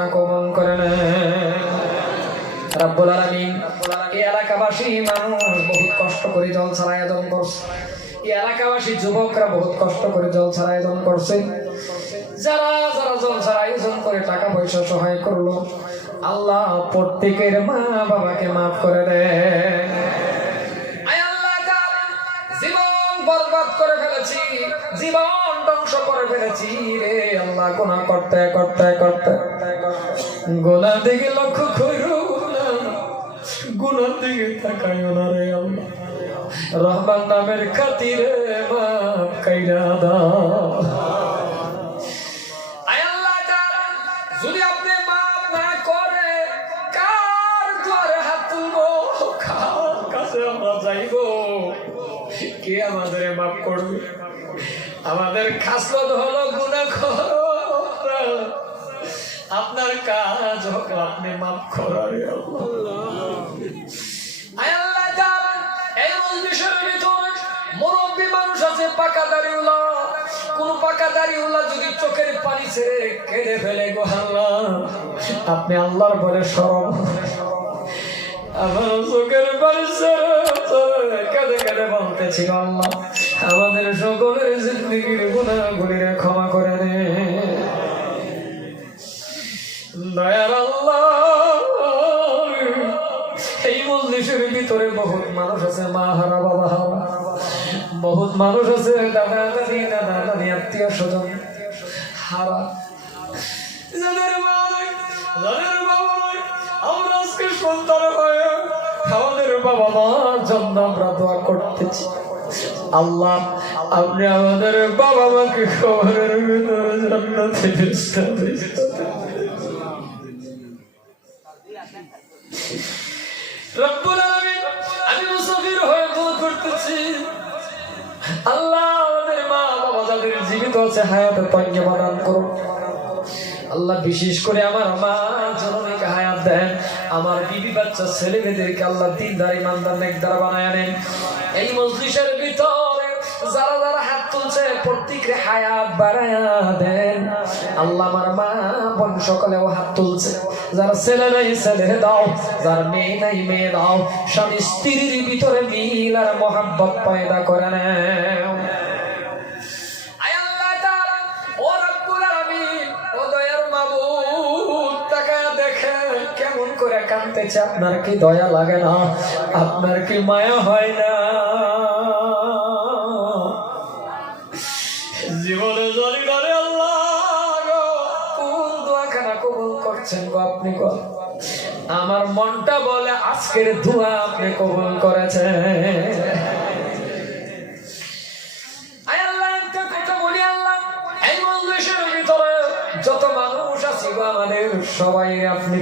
খানা কবল করে এলাকাবাসী মানুষ বহুত কষ্ট করে জল ছাড়া আয়োজন করছে। এই এলাকাবাসী যুবকরা বহুত কষ্ট করে জল ছাড়া আয়োজন করছে। যারা যারা জল ছাড়া আয়োজন করে টাকা পয়সা সহায় করল, আল্লাহ প্রত্যেকের মা বাবাকে মাফ করে দেয়। জীবন বরবাদ করে ফেলেছি, জীবন ধ্বংস করে ফেলেছি রে। আল্লাহ গুনাহ করতে করতে করতে। গোনার দিকে লক্ষ্য করো না। গুনার দিকে তাকাইও না রে আল্লাহ। রহমান নামের খাতিরে মাফ কাইরা দাও। যদি আপনি মাফ না করে কার কার আমাদের আমাদের খাসলত হলো গুনাহ আপনার কাজ হোক, আপনি মাফ করার কোন যদি চোখের পানি ছেড়ে ফেলে, গো আল্লাহ। আপনি আল্লাহর বলে সরব। আমার চোখের পানি কেঁদে কেঁদে বলতেছি গো আল্লাহ। আমাদের সকলের জিন্দগির গুণাগুলিরে বহুত মানুষ আছে, মা হারা বাবা, হারা বহুত মানুষ আছে, দাদা, দাদি দাদা, দাদি, আত্মীয় স্বজন। হারা। যাদের যাদের বাবা নাই, আমরা আজকে সন্তান হয়ে আমাদের বাবা মার জন্য আমরা দোয়া করতেছি। আল্লাহ, আপনি আমাদের বাবা মাকে খবরের ভিতরে জান্নাতে রব্বুল আছে হায়াতে তঙ্গে বাদান করো আল্লাহ বিশেষ করে আমার মা জননীকে হায়াত দেন। আমার বিবি বাচ্চা ছেলে মেয়েদেরকে আল্লাহ দিনদার, ইমানদার, নেকদার বানায় নেন এই মজলিসের ভিতরে যারা যারা হাত তুলছে প্রত্যেকরে হায়াত বাড়ায়া দেন। আল্লাহ আমার মা বোন সকলেও হাত তুলছে। যারা ছেলে নাই, ছেলে দাও। যার মেয়ে নাই, মেয়ে দাও। স্বামী স্ত্রীর ভিতরে মিল আর মহাব্বত পয়দা করে নেও কাঁদতেছে আপনার কি দয়া লাগে না আপনার কি মায়া হয় না। জীবনে জানি না দোয়াখানা কবুল করছেন গো আপনি গো? আমার মনটা বলে আজকের ধোঁয়া আপনি কবুল করেছেন। সবাই আপনি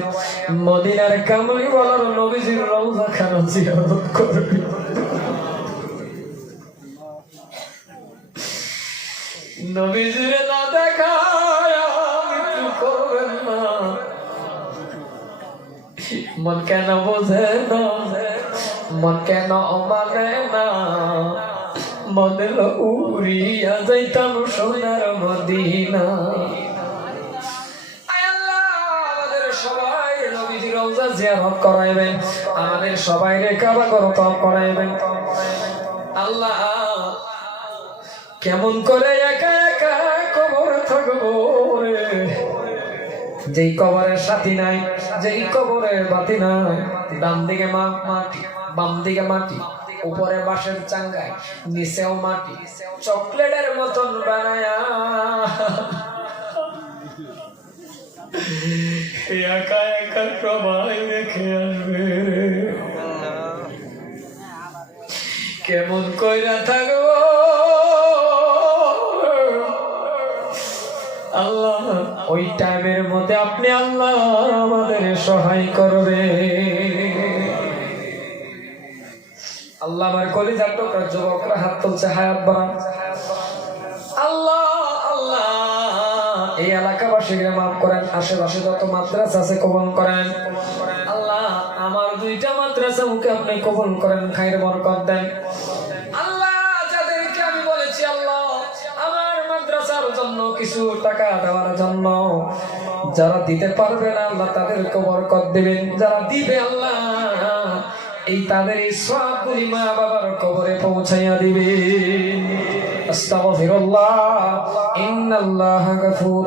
মদিনার কামলি বলার নবীজির রওজা খানা জিয়ারত করবেন? নবীজির না মৃত্যু করবেন না। মন কেন বোঝে না? মন কেন মানে না? মনের উড়িয়া যাইতাম সোনার মদিনা। জিয়ারত করাইবেন। আমাদের সবাই রেখাবা করত করাইবেন। আল্লাহ, কেমন করে একা একা কবর থাকব যেই কবরের সাথী নাই, যেই কবরের বাতি নাই, ডান দিকে মা- মাটি, বাম দিকে মাটি উপরে বাঁশের চাঙ্গায়, নিচেও মাটি, চকলেটের মতন বানায়া। একা একা সবাই রেখে আসবে কেমন কইরা আল্লাহ, ওই টাইমের মধ্যে আপনি আল্লাহ আমাদের সহায় করবে। আল্লাহ আমার কলিজার যুবকরা হাত তুলছে আল্লাহ আল্লাহ, এই মাসিকরা মাফ করেন, আশেপাশে যত মাদ্রাসা আছে কবল করেন। আল্লাহ, আমার দুইটা মাদ্রাসা মুখে আপনি কবল করেন, খায়ের বরকত দেন। কিছু টাকা দেওয়ার জন্য যারা দিতে পারবে না, আল্লাহ তাদেরকে বরকত দিবেন। যারা দিবে, আল্লাহ, এই তাদের এই সবগুলি মা বাবার কবরে পৌঁছাইয়া দিবে আস্তাগফিরুল্লাহ, ইন্নাল্লাহ গাফুর।